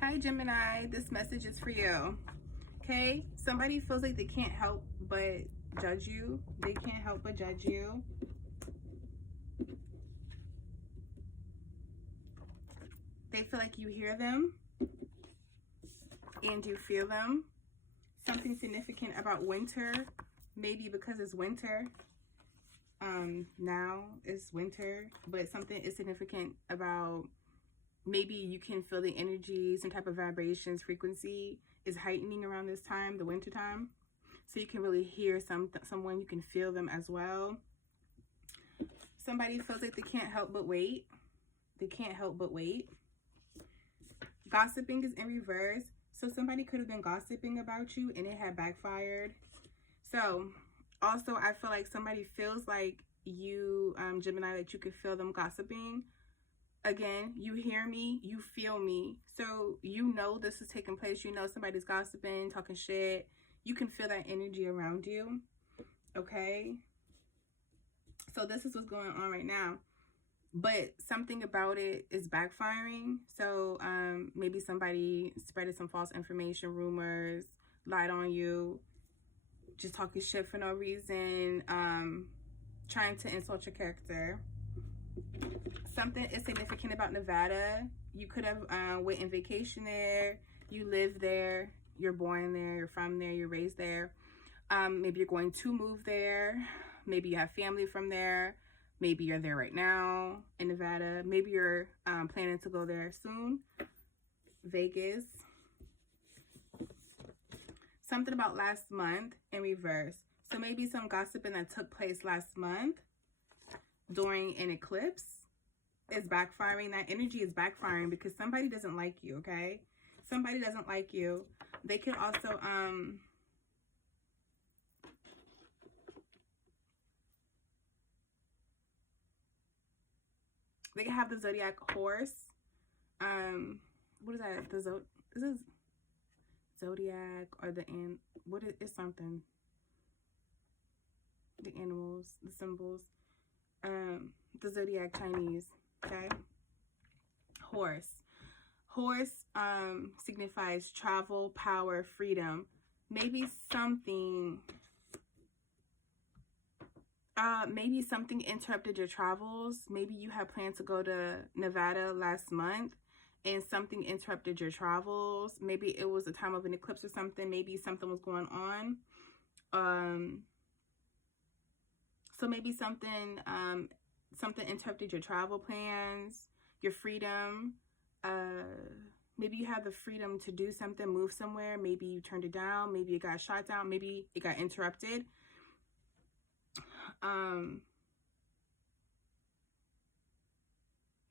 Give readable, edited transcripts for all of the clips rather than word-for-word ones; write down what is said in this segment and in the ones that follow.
Hi Gemini, this message is for you. Okay, somebody feels like they can't help but judge you. They can't help but judge you. They feel like you hear them and you feel them. Something significant about winter, maybe because it's winter. Now it's winter, but something is significant about maybe you can feel the energy, some type of vibrations, frequency is heightening around this time, the winter time. So you can really hear someone, you can feel them as well. Somebody feels like they can't help but wait. They can't help but wait. Gossiping is in reverse. So somebody could have been gossiping about you and it had backfired. So also I feel like somebody feels like you, Gemini, that you could feel them gossiping. Again, you hear me, you feel me. So you know this is taking place. You know somebody's gossiping, talking shit. You can feel that energy around you. Okay? So this is what's going on right now. But something about it is backfiring. So maybe somebody spreaded some false information, rumors, lied on you, just talking shit for no reason, trying to insult your character. Something is significant about Nevada. You could have went on vacation there. You live there. You're born there. You're from there. You're raised there. Maybe you're going to move there. Maybe you have family from there. Maybe you're there right now in Nevada. Maybe you're planning to go there soon. Vegas. Something about last month in reverse. So maybe some gossiping that took place last month during an eclipse is backfiring. That energy is backfiring because somebody doesn't like you, okay? Somebody doesn't like you. They can also they can have the zodiac horse. What is that? This is zodiac or what is something? The animals, the symbols. The zodiac Chinese, okay? Horse. Horse signifies travel, power, freedom. Maybe something interrupted your travels. Maybe you had planned to go to Nevada last month and something interrupted your travels. Maybe it was a time of an eclipse or something. Maybe something was going on. So maybe something interrupted your travel plans, your freedom. Maybe you have the freedom to do something, move somewhere. Maybe you turned it down. Maybe it got shot down. Maybe it got interrupted.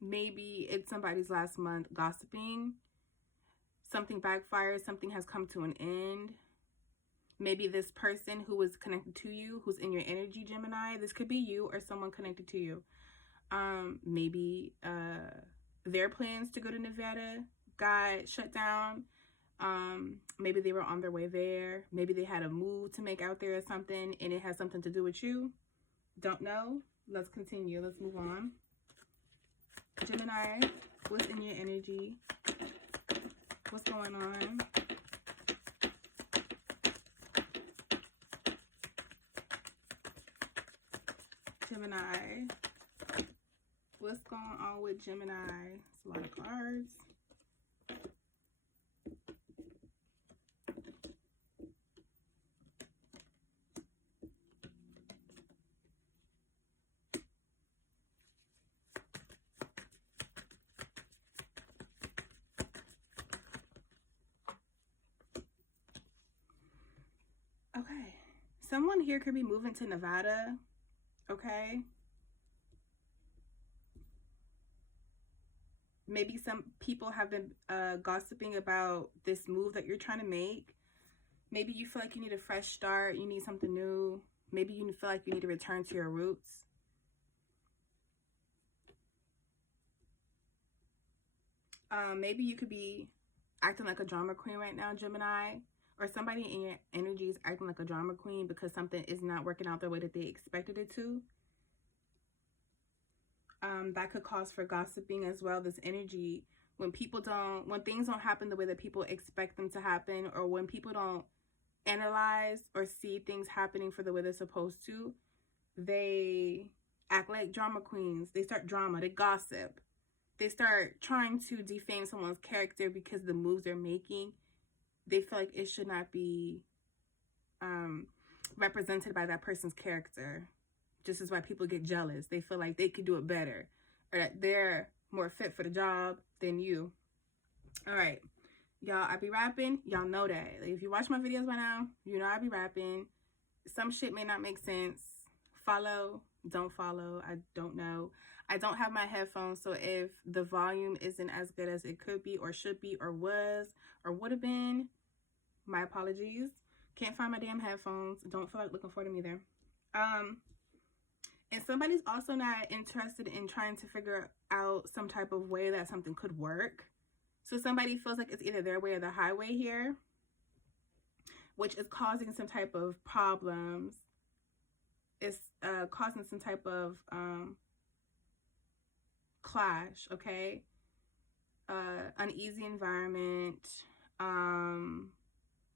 Maybe it's somebody's last month gossiping. Something backfires. Something has come to an end. Maybe this person who was connected to you, who's in your energy, Gemini, this could be you or someone connected to you. Maybe their plans to go to Nevada got shut down. Maybe they were on their way there. Maybe they had a move to make out there or something and it has something to do with you. Don't know. Let's continue. Let's move on. Gemini, what's in your energy? What's going on? Gemini, what's going on with Gemini? It's a lot of cards. Okay, someone here could be moving to Nevada. Okay, maybe some people have been gossiping about this move that you're trying to make. Maybe you feel like you need a fresh start, you need something new. Maybe you feel like you need to return to your roots. Maybe you could be acting like a drama queen right now, Gemini, or somebody in your energy is acting like a drama queen because something is not working out the way that they expected it to. That could cause for gossiping as well. This energy when things don't happen the way that people expect them to happen, or when people don't analyze or see things happening for the way they're supposed to, they act like drama queens. They start drama, they gossip, they start trying to defame someone's character because the moves they're making, they feel like it should not be represented by that person's character. Just as why people get jealous. They feel like they could do it better, or that they're more fit for the job than you. All right, y'all, I be rapping. Y'all know that. Like, if you watch my videos by now, you know I be rapping. Some shit may not make sense. Follow, don't follow, I don't know. I don't have my headphones, so if the volume isn't as good as it could be or should be or was or would have been, my apologies. Can't find my damn headphones. Don't feel like looking for them either. And somebody's also not interested in trying to figure out some type of way that something could work. So somebody feels like it's either their way or the highway here, which is causing some type of problems. It's causing some type of clash, okay? Uneasy environment,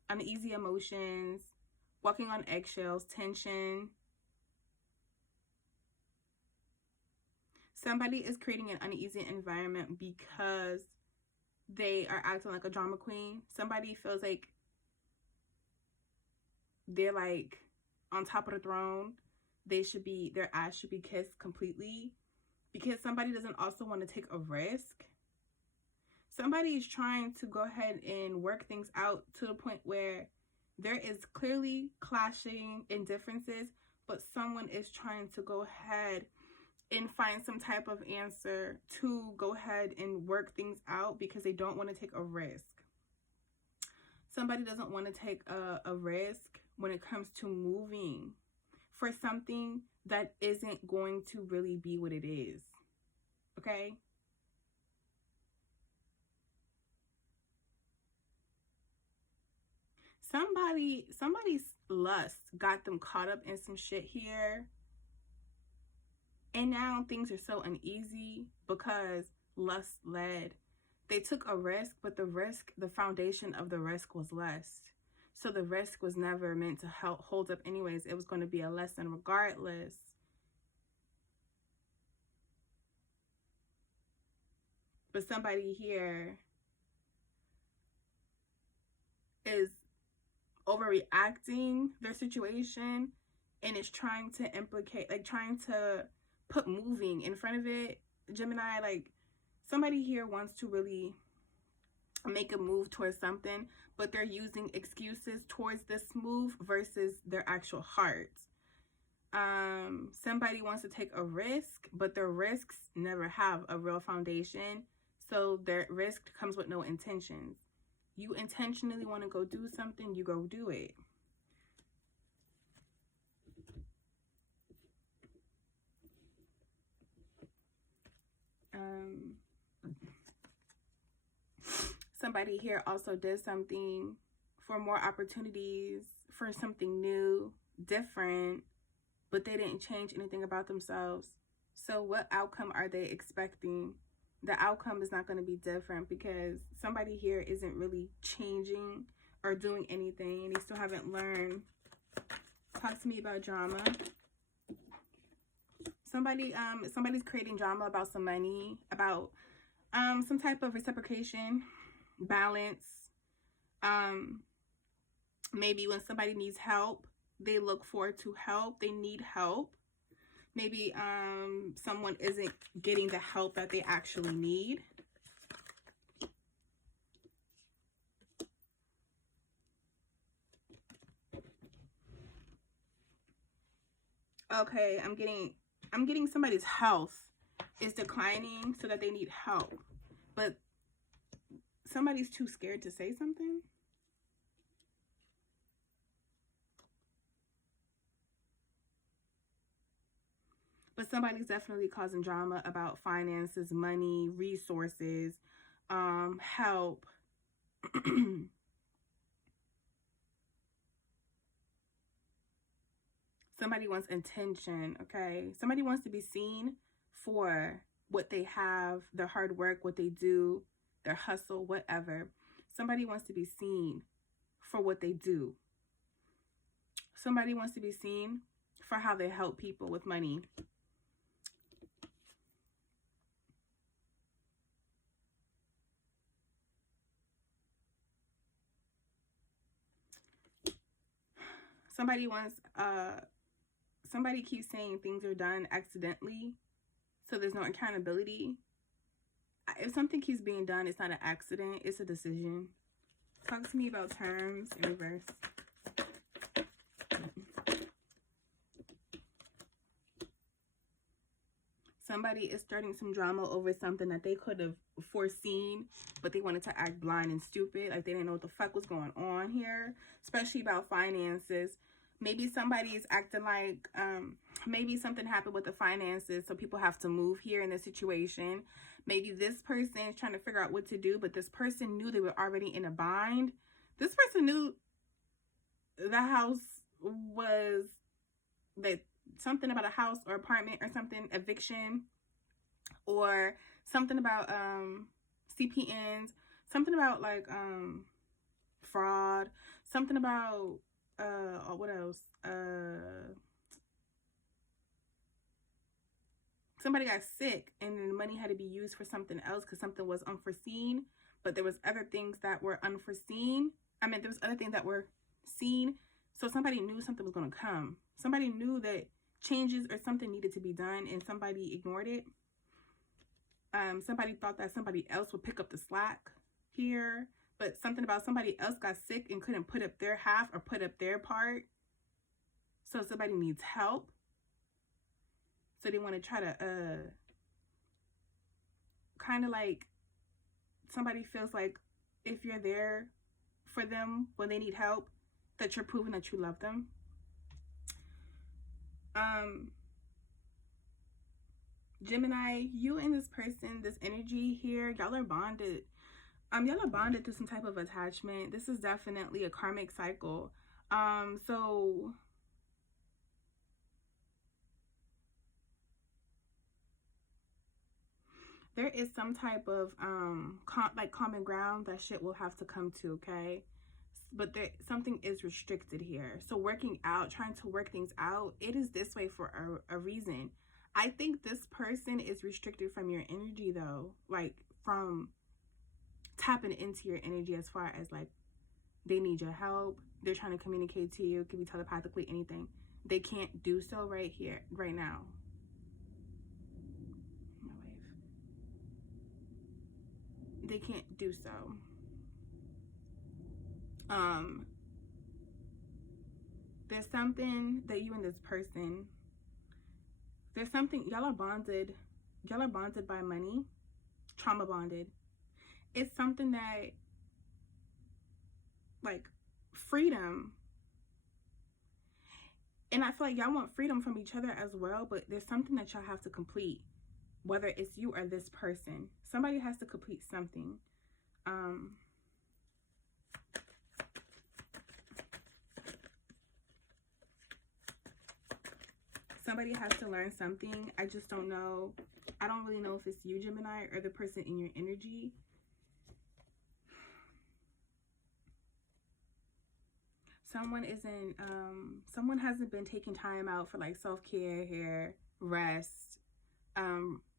uneasy emotions, walking on eggshells, tension. Somebody is creating an uneasy environment because they are acting like a drama queen. Somebody feels like they're like on top of the throne. Their ass should be kissed completely, because somebody doesn't also want to take a risk. Somebody is trying to go ahead and work things out to the point where there is clearly clashing in differences, but someone is trying to go ahead and find some type of answer to go ahead and work things out because they don't want to take a risk. Somebody doesn't want to take a risk when it comes to moving for something that isn't going to really be what it is. Okay? Somebody's lust got them caught up in some shit here. And now things are so uneasy because lust led. They took a risk, but the foundation of the risk was lust. So the risk was never meant to hold up anyways. It was going to be a lesson regardless. But somebody here is overreacting their situation and is trying to trying to put moving in front of it. Gemini, like, somebody here wants to really make a move towards something, but they're using excuses towards this move versus their actual heart. Somebody wants to take a risk, but their risks never have a real foundation, so their risk comes with no intentions. You intentionally want to go do something, you go do it. Somebody here also did something for more opportunities, for something new, different, but they didn't change anything about themselves. So what outcome are they expecting? The outcome is not going to be different because somebody here isn't really changing or doing anything. They still haven't learned. Talk to me about drama. Somebody's creating drama about some money, about some type of reciprocation, balance. Maybe when somebody needs help, they look forward to help. They need help. Maybe someone isn't getting the help that they actually need. Okay, I'm getting somebody's health is declining so that they need help. But somebody's too scared to say something. But somebody's definitely causing drama about finances, money, resources, help. Somebody wants attention, okay? Somebody wants to be seen for what they have, their hard work, what they do. their hustle, whatever. Somebody wants to be seen for what they do. Somebody wants to be seen for how they help people with money. Somebody keeps saying things are done accidentally, so there's no accountability. If something keeps being done, it's not an accident, it's a decision. Talk to me about terms in reverse. Somebody is starting some drama over something that they could have foreseen, but they wanted to act blind and stupid. Like they didn't know what the fuck was going on here, especially about finances. Maybe somebody is acting like, maybe something happened with the finances, so people have to move here in this situation. Maybe this person is trying to figure out what to do, but this person knew they were already in a bind. This person knew the house was, that something about a house or apartment or something, eviction, or something about CPNs, something about like fraud, something about what else? Somebody got sick and then money had to be used for something else because something was unforeseen, but there was other things that were unforeseen. I mean, there was other things that were seen. So somebody knew something was going to come. Somebody knew that changes or something needed to be done and somebody ignored it. Somebody thought that somebody else would pick up the slack here, but something about somebody else got sick and couldn't put up their half or put up their part. So somebody needs help. So they want to try to kind of like, somebody feels like if you're there for them when they need help, that you're proving that you love them. Gemini, you and this person, this energy here, y'all are bonded. Y'all are bonded through some type of attachment. This is definitely a karmic cycle. So there is some type of like common ground that shit will have to come to, okay? But something is restricted here. So working out, trying to work things out, it is this way for a reason. I think this person is restricted from your energy though, like from tapping into your energy as far as like they need your help. They're trying to communicate to you. It could be telepathically, anything. They can't do so right here, right now. They can't do so. There's something that you and this person, there's something, y'all are bonded by money, trauma bonded. It's something that, like, freedom. And I feel like y'all want freedom from each other as well, but there's something that y'all have to complete, whether it's you or this person. Somebody has to complete something. Somebody has to learn something. I just don't know. I don't really know if it's you, Gemini, or the person in your energy. Someone hasn't been taking time out for like self-care here, rest,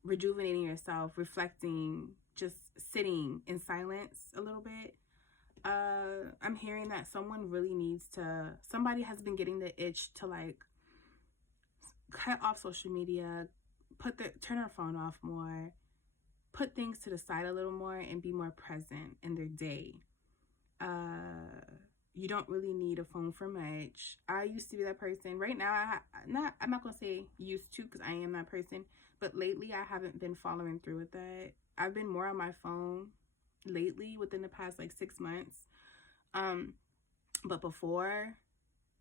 rejuvenating yourself, reflecting, just sitting in silence a little bit. I'm hearing that someone really needs to, somebody has been getting the itch to like cut off social media, turn their phone off more, put things to the side a little more and be more present in their day. You don't really need a phone for much. I used to be that person. Right now, I'm not gonna say used to, because I am that person, but lately I haven't been following through with that. I've been more on my phone lately within the past like 6 months. But before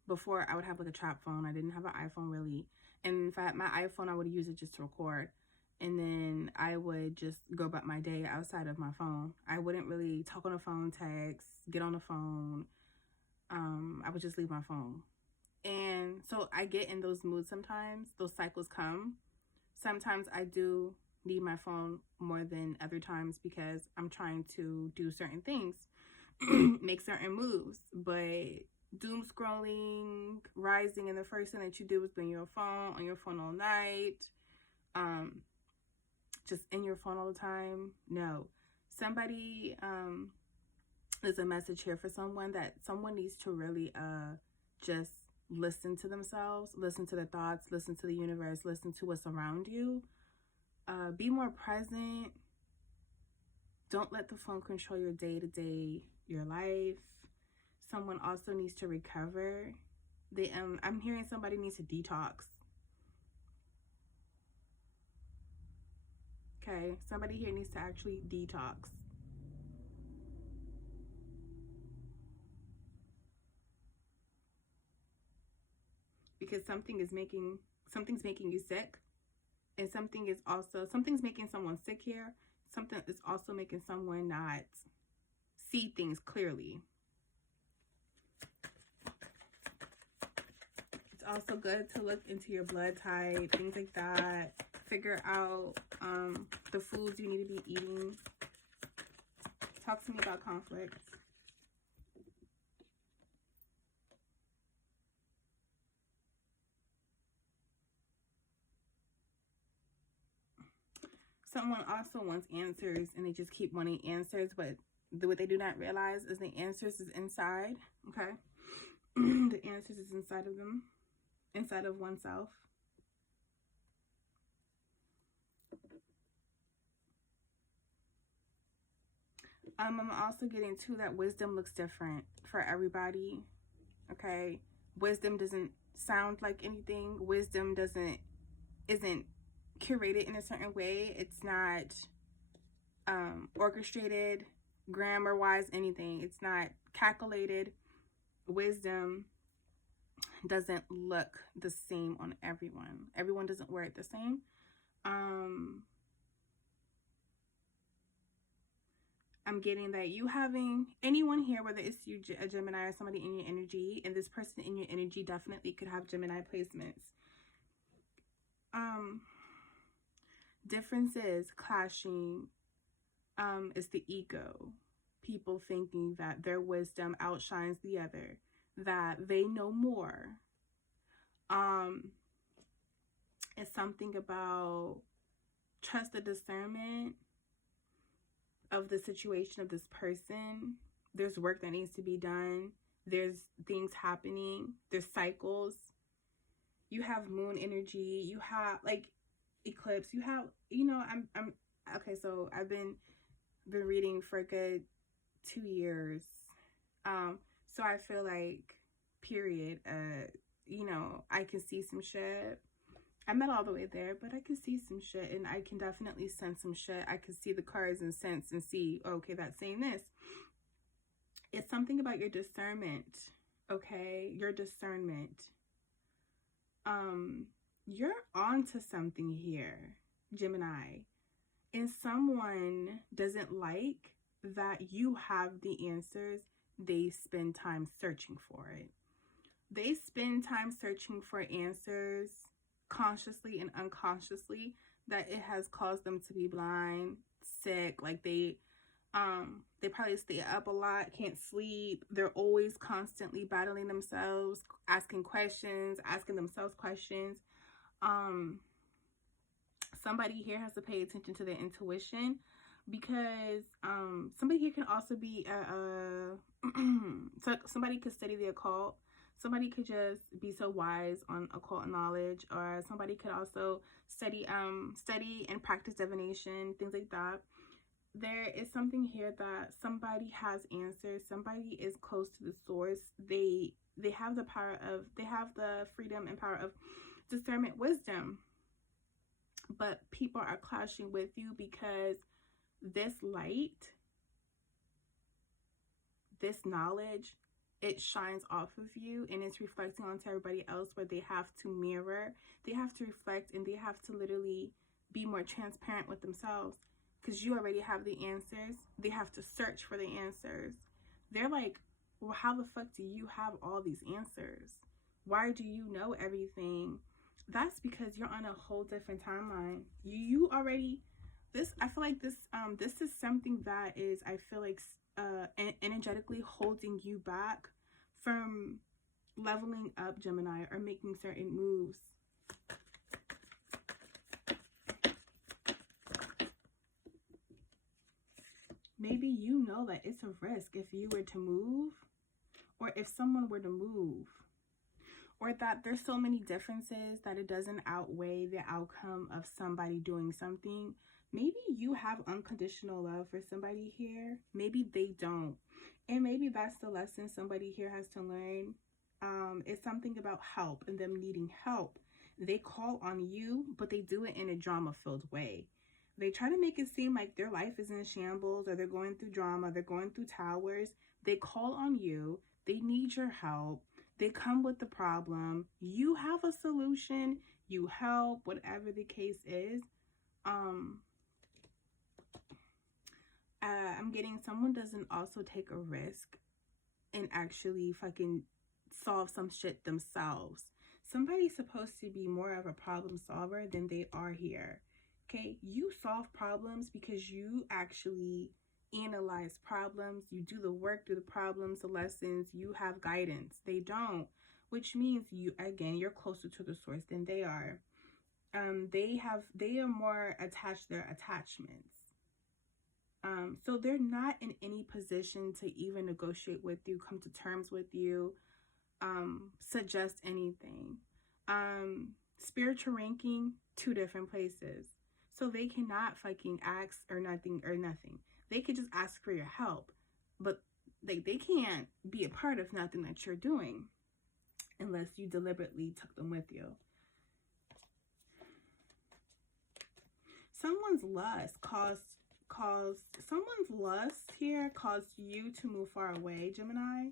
I would have like a trap phone. I didn't have an iPhone really. And if I had my iPhone, I would use it just to record. And then I would just go about my day outside of my phone. I wouldn't really talk on the phone, text, get on the phone. I would just leave my phone. And so I get in those moods sometimes. Those cycles come. Sometimes I do need my phone more than other times because I'm trying to do certain things, make certain moves. But doom scrolling, rising, and the first thing that you do is be on your phone all night, just in your phone all the time. No. Somebody, there's a message here for someone that someone needs to really just listen to themselves, listen to their thoughts, listen to the universe, listen to what's around you. Be more present. Don't let the phone control your day-to-day, your life. Someone also needs to recover. I'm hearing somebody needs to detox. Okay, somebody here needs to actually detox. Because something's making you sick, and something's making someone sick here. Something is also making someone not see things clearly. It's also good to look into your blood type, things like that. Figure out the foods you need to be eating. Talk to me about conflicts. Someone also wants answers, and they just keep wanting answers, but what they do not realize is the answers is inside, okay? The answers is inside of them, inside of oneself. I'm also getting to that wisdom looks different for everybody, okay? Wisdom doesn't sound like anything. Wisdom isn't curated in a certain way. It's not orchestrated, grammar-wise, anything. It's not calculated. Wisdom doesn't look the same on everyone. Everyone doesn't wear it the same. I'm getting that you having anyone here, whether it's you, a Gemini, or somebody in your energy, and this person in your energy definitely could have Gemini placements. Differences clashing is the ego. People thinking that their wisdom outshines the other, that they know more. It's something about trust the discernment of the situation of this person. There's work that needs to be done. There's things happening. There's cycles. You have moon energy. You have like eclipse. You have, I'm okay. So I've been reading for a good 2 years. So I feel like period. I can see some shit. I'm not all the way there, but I can see some shit, and I can definitely sense some shit. I can see the cards and sense and see, okay, that's saying this. It's something about your discernment, okay? Your discernment. You're onto something here, Gemini. And someone doesn't like that you have the answers. They spend time searching for it. They spend time searching for answers consciously and unconsciously, that it has caused them to be blind, sick, like they probably stay up a lot, can't sleep. They're always constantly battling themselves, asking themselves questions. Somebody here has to pay attention to their intuition, because somebody here can also be so somebody could study the occult. Somebody could just be so wise on occult knowledge, or somebody could also study and practice divination, things like that. There is something here that somebody has answers. Somebody is close to the source. They have the freedom and power of discernment, wisdom. But people are clashing with you because this light, this knowledge, it shines off of you, and it's reflecting onto everybody else, where they have to mirror, they have to reflect, and they have to literally be more transparent with themselves, because you already have the answers. They have to search for the answers. They're like, well, how the fuck do you have all these answers? Why do you know everything? That's because you're on a whole different timeline. You already, I feel like this is something that is, I feel like, energetically holding you back from leveling up, Gemini, or making certain moves. Maybe you know that it's a risk if you were to move, or if someone were to move, or that there's so many differences that it doesn't outweigh the outcome of somebody doing something. Maybe you have unconditional love for somebody here. Maybe they don't. And maybe that's the lesson somebody here has to learn. It's something about help and them needing help. They call on you, but they do it in a drama-filled way. They try to make it seem like their life is in shambles, or they're going through drama, they're going through towers. They call on you. They need your help. They come with the problem. You have a solution. You help, whatever the case is. I'm getting someone doesn't also take a risk and actually fucking solve some shit themselves. Somebody's supposed to be more of a problem solver than they are here. Okay, you solve problems because you actually analyze problems, you do the work through the problems, the lessons, you have guidance. They don't, which means you, again, you're closer to the source than they are. They are more attached to their attachments. So they're not in any position to even negotiate with you, come to terms with you, suggest anything. Spiritual ranking, 2 different places. So they cannot fucking ask or nothing. They could just ask for your help, but they can't be a part of nothing that you're doing unless you deliberately took them with you. Someone's lust caused you to move far away, Gemini,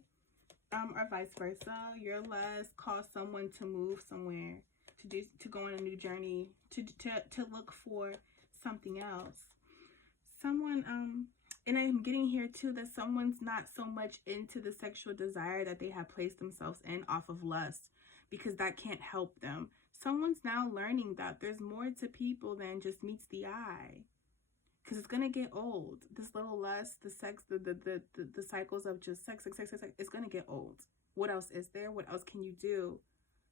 or vice versa. Your lust caused someone to move somewhere, to go on a new journey, to look for something else. Someone, and I'm getting here too that someone's not so much into the sexual desire that they have placed themselves in off of lust, because that can't help them. Someone's now learning that there's more to people than just meets the eye. Because it's going to get old. This little lust, the sex, the cycles of just sex, it's going to get old. What else is there? What else can you do?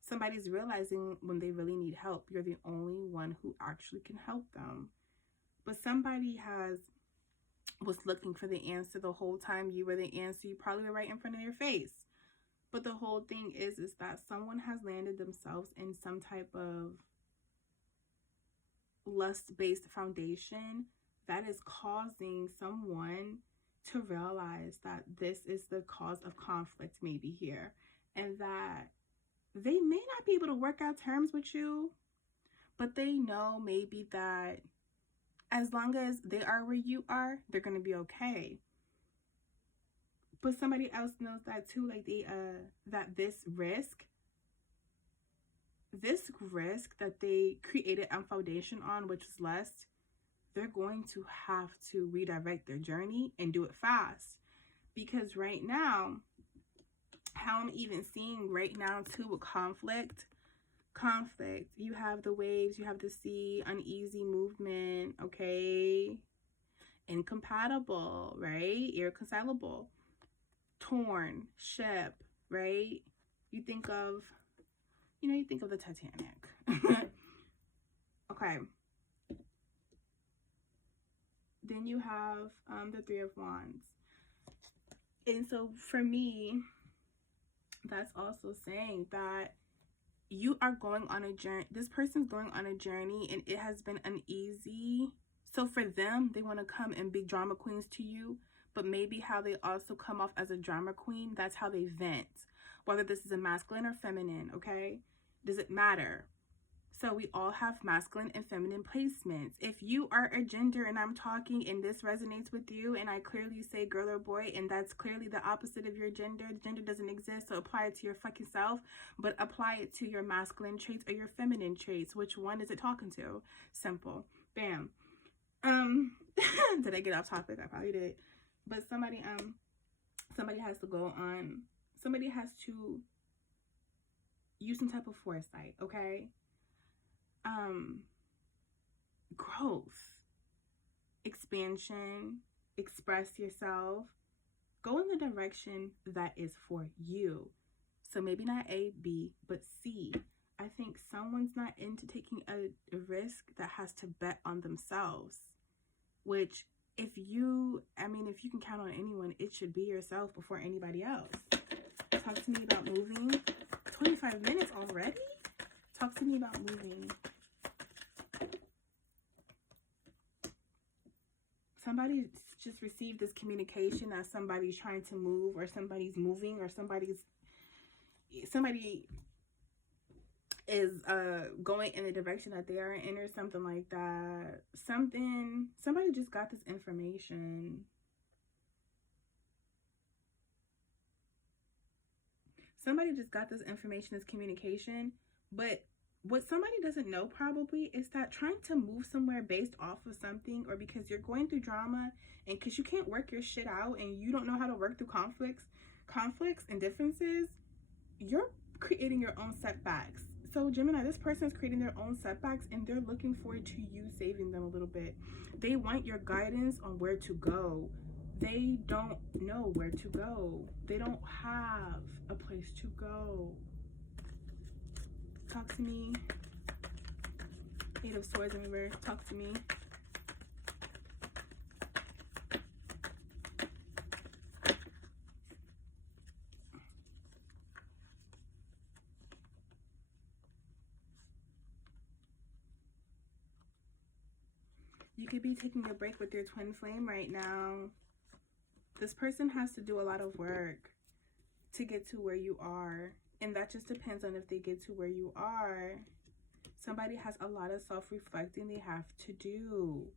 Somebody's realizing when they really need help, you're the only one who actually can help them. But somebody was looking for the answer the whole time. You were the answer. You probably were right in front of their face. But the whole thing is that someone has landed themselves in some type of lust-based foundation that is causing someone to realize that this is the cause of conflict maybe here, and that they may not be able to work out terms with you, but they know maybe that as long as they are where you are, they're going to be okay. But somebody else knows that too, like that this risk that they created a foundation on, which is lust, they're going to have to redirect their journey and do it fast. Because right now, how I'm even seeing right now too with conflict, you have the waves, you have the sea, uneasy movement, okay? Incompatible, right? Irreconcilable. Torn, ship, right? You think of the Titanic. Okay. Then you have the 3 of Wands. And so for me, that's also saying that you are going on a journey. This person's going on a journey and it has been uneasy. So for them, they want to come and be drama queens to you. But maybe how they also come off as a drama queen, that's how they vent. Whether this is a masculine or feminine, okay? Does it matter? So we all have masculine and feminine placements. If you are a gender and I'm talking and this resonates with you and I clearly say girl or boy and that's clearly the opposite of your gender, gender doesn't exist, so apply it to your fucking self, but apply it to your masculine traits or your feminine traits. Which one is it talking to? Simple. Bam. Did I get off topic? I probably did. But somebody has to go on, somebody has to use some type of foresight, okay? Growth. expansion, express yourself, go in the direction that is for you. So maybe not A, B, but C. I think someone's not into taking a risk that has to bet on themselves, which if you can count on anyone, it should be yourself before anybody else. Talk to me about moving. 25 minutes already? Talk to me about moving. Somebody just received this communication as somebody's trying to move, or somebody's moving, or somebody is going in the direction that they are in, or something like that. Somebody just got this information. Somebody just got this information, this communication, but what somebody doesn't know probably is that trying to move somewhere based off of something, or because you're going through drama and because you can't work your shit out and you don't know how to work through conflicts and differences, you're creating your own setbacks. So Gemini, this person is creating their own setbacks and they're looking forward to you saving them a little bit. They want your guidance on where to go. They don't know where to go. They don't have a place to go. Talk to me. Eight of Swords in reverse. Talk to me. You could be taking a break with your twin flame right now. This person has to do a lot of work to get to where you are. And that just depends on if they get to where you are. Somebody has a lot of self-reflecting they have to do.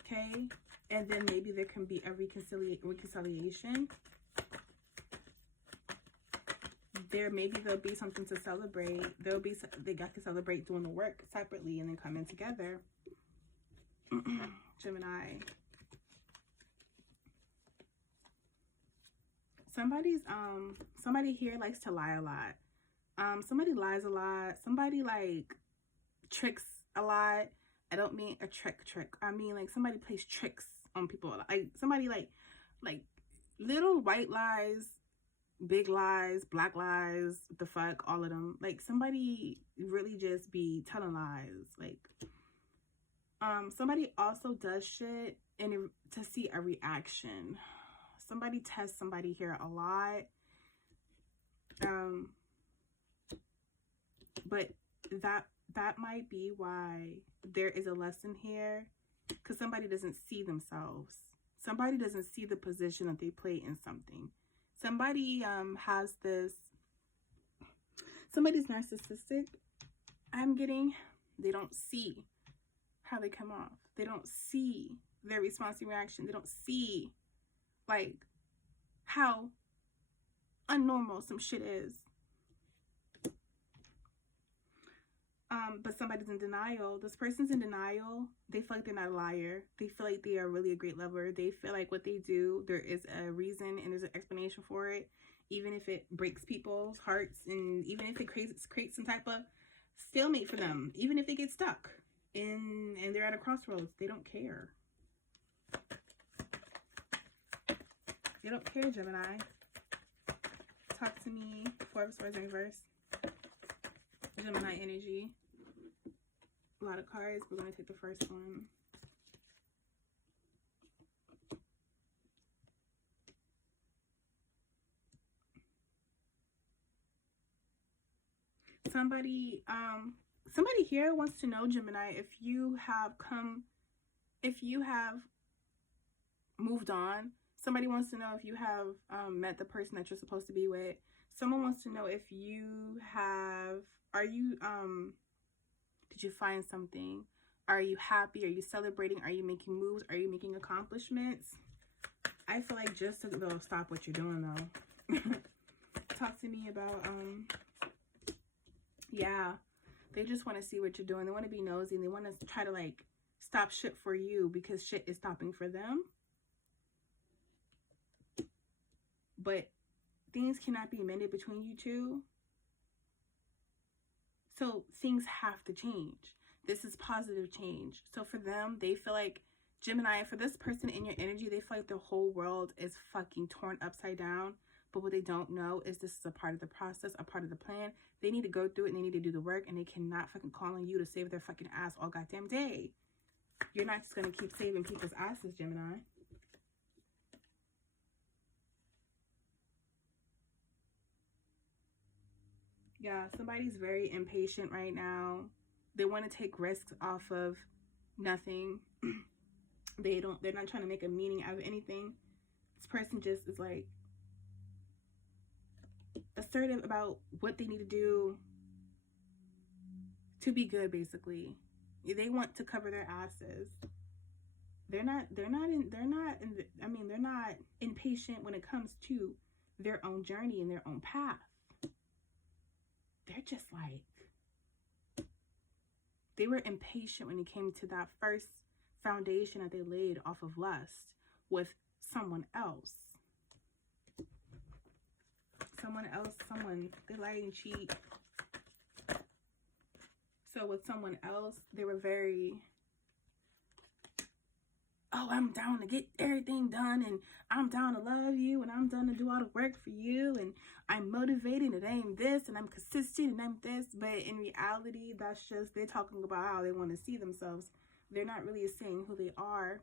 Okay? And then maybe there can be a reconciliation. There'll be something to celebrate. They got to celebrate doing the work separately and then coming together. Gemini. Somebody here likes to lie a lot. Somebody lies a lot. Somebody like tricks a lot. I don't mean a trick. I mean like somebody plays tricks on people. Like somebody like little white lies, big lies, black lies, the fuck, all of them. Like somebody really just be telling lies. Like somebody also does shit to see a reaction. Somebody tests somebody here a lot. But that might be why there is a lesson here, because somebody doesn't see themselves. Somebody doesn't see the position that they play in something. Somebody has this, somebody's narcissistic. I'm getting, they don't see how they come off. They don't see their response and reaction. They don't see like how unnormal some shit is. But somebody's in denial. This person's in denial. They feel like they're not a liar. They feel like they are really a great lover. They feel like what they do, there is a reason and there's an explanation for it. Even if it breaks people's hearts, and even if it creates some type of stalemate for them. Even if they get stuck and they're at a crossroads, they don't care. They don't care, Gemini. Talk to me. Four of Swords in reverse. Gemini energy. A lot of cards. We're going to take the first one. Somebody here wants to know, Gemini, if you have moved on. Somebody wants to know if you have met the person that you're supposed to be with. Someone wants to know if you have, did you find something? Are you happy? Are you celebrating? Are you making moves? Are you making accomplishments? I feel like just to go stop what you're doing though. Talk to me about, yeah, they just want to see what you're doing. They want to be nosy and they want to try to like stop shit for you because shit is stopping for them. But things cannot be amended between you two. So things have to change. This is positive change. So for them, they feel like Gemini, for this person in your energy, they feel like the whole world is fucking torn upside down. But what they don't know is this is a part of the process, a part of the plan. They need to go through it and they need to do the work, and they cannot fucking call on you to save their fucking ass all goddamn day. You're not just going to keep saving people's asses, Gemini. Yeah, somebody's very impatient right now. They want to take risks off of nothing. They're not trying to make a meaning out of anything. This person just is like assertive about what they need to do to be good, basically. They want to cover their asses. They're not impatient when it comes to their own journey and their own path. They're just like, they were impatient when it came to that first foundation that they laid off of lust with someone else. Someone, they lie and cheat. So with someone else, they were very, oh, I'm down to get everything done, and I'm down to love you, and I'm down to do all the work for you, and I'm motivated, and I'm this, and I'm consistent, and I'm this. But in reality, that's just, they're talking about how they want to see themselves. They're not really saying who they are.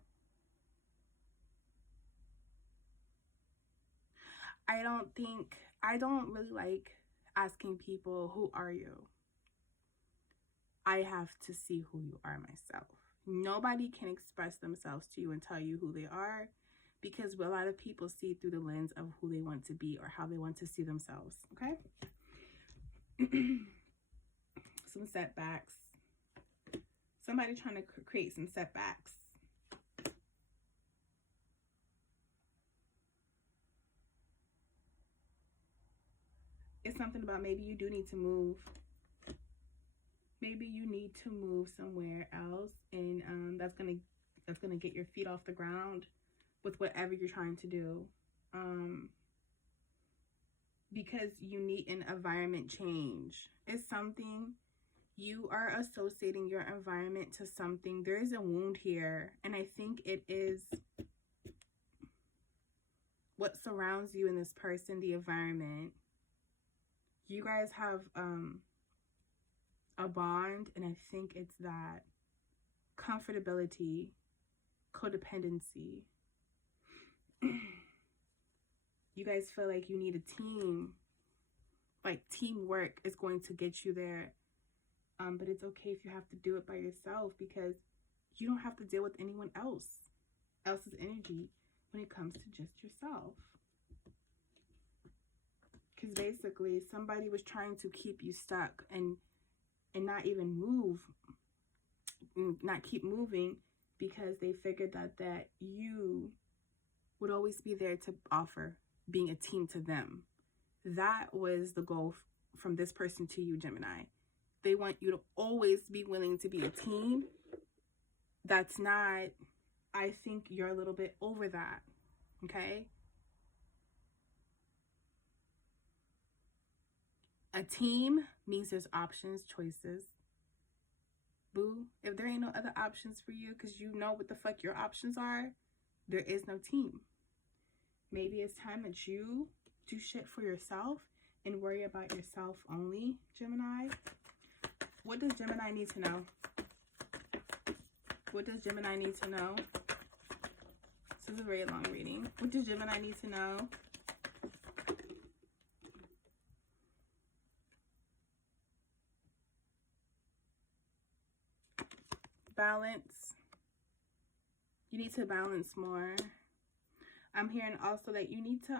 I don't really like asking people, who are you? I have to see who you are myself. Nobody can express themselves to you and tell you who they are, because a lot of people see through the lens of who they want to be or how they want to see themselves. Okay? Some setbacks. Somebody trying to create some setbacks. It's something about maybe you do need to move. Maybe you need to move somewhere else, and that's gonna get your feet off the ground with whatever you're trying to do, because you need an environment change. It's something you are associating your environment to something. There is a wound here, and I think it is what surrounds you and this person, the environment. You guys have a bond, and I think it's that comfortability, codependency. You guys feel like you need a team, like teamwork is going to get you there, but it's okay if you have to do it by yourself, because you don't have to deal with anyone else's energy when it comes to just yourself. Because basically somebody was trying to keep you stuck and not even move, not keep moving, because they figured that you would always be there to offer being a team to them. That was the goal from this person to you, Gemini. They want you to always be willing to be a team. That's not, I think you're a little bit over that, okay? A team means there's options, choices. Boo, if there ain't no other options for you because you know what the fuck your options are, there is no team. Maybe it's time that you do shit for yourself and worry about yourself only, Gemini. What does Gemini need to know? What does Gemini need to know? This is a very long reading. What does Gemini need to know? Balance. You need to balance more. I'm hearing also that you need to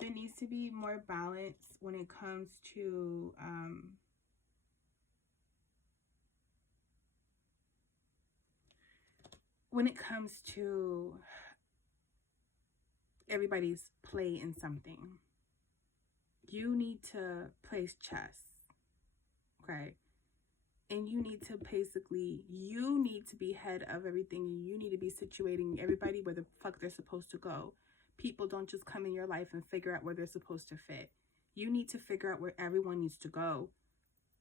there needs to be more balance when it comes to everybody's play in something. You need to place chess, okay? And you need to you need to be head of everything. You need to be situating everybody where the fuck they're supposed to go. people don't just come in your life and figure out where they're supposed to fit. You need to figure out where everyone needs to go.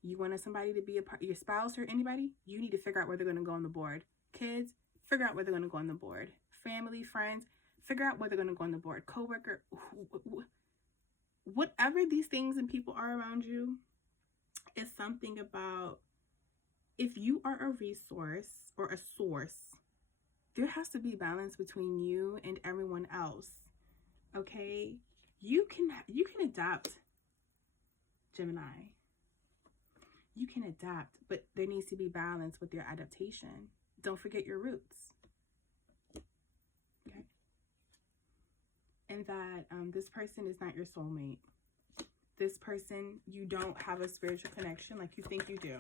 You wanted somebody to be a part, your spouse or anybody, you need to figure out where they're going to go on the board. Kids, figure out where they're going to go on the board. Family, friends, figure out where they're going to go on the board. Coworker, whatever these things and people are around you, is something about, if you are a resource or a source, there has to be balance between you and everyone else. Okay? You can adapt, Gemini. You can adapt, but there needs to be balance with your adaptation. Don't forget your roots. Okay? And that this person is not your soulmate. This person, you don't have a spiritual connection like you think you do.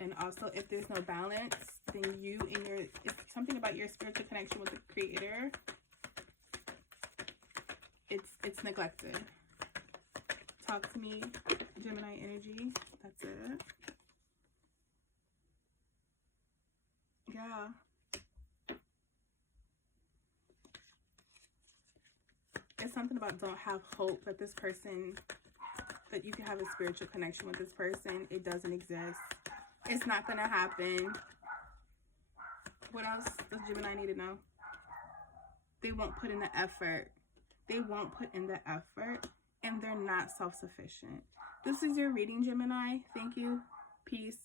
And also, if there's no balance, then you and your, it's something about your spiritual connection with the Creator, it's neglected. Talk to me, Gemini energy. That's it. Yeah. It's something about don't have hope that this person, that you can have a spiritual connection with this person. It doesn't exist. It's not going to happen. What else does Gemini need to know? They won't put in the effort. They won't put in the effort. And they're not self-sufficient. This is your reading, Gemini. Thank you. Peace.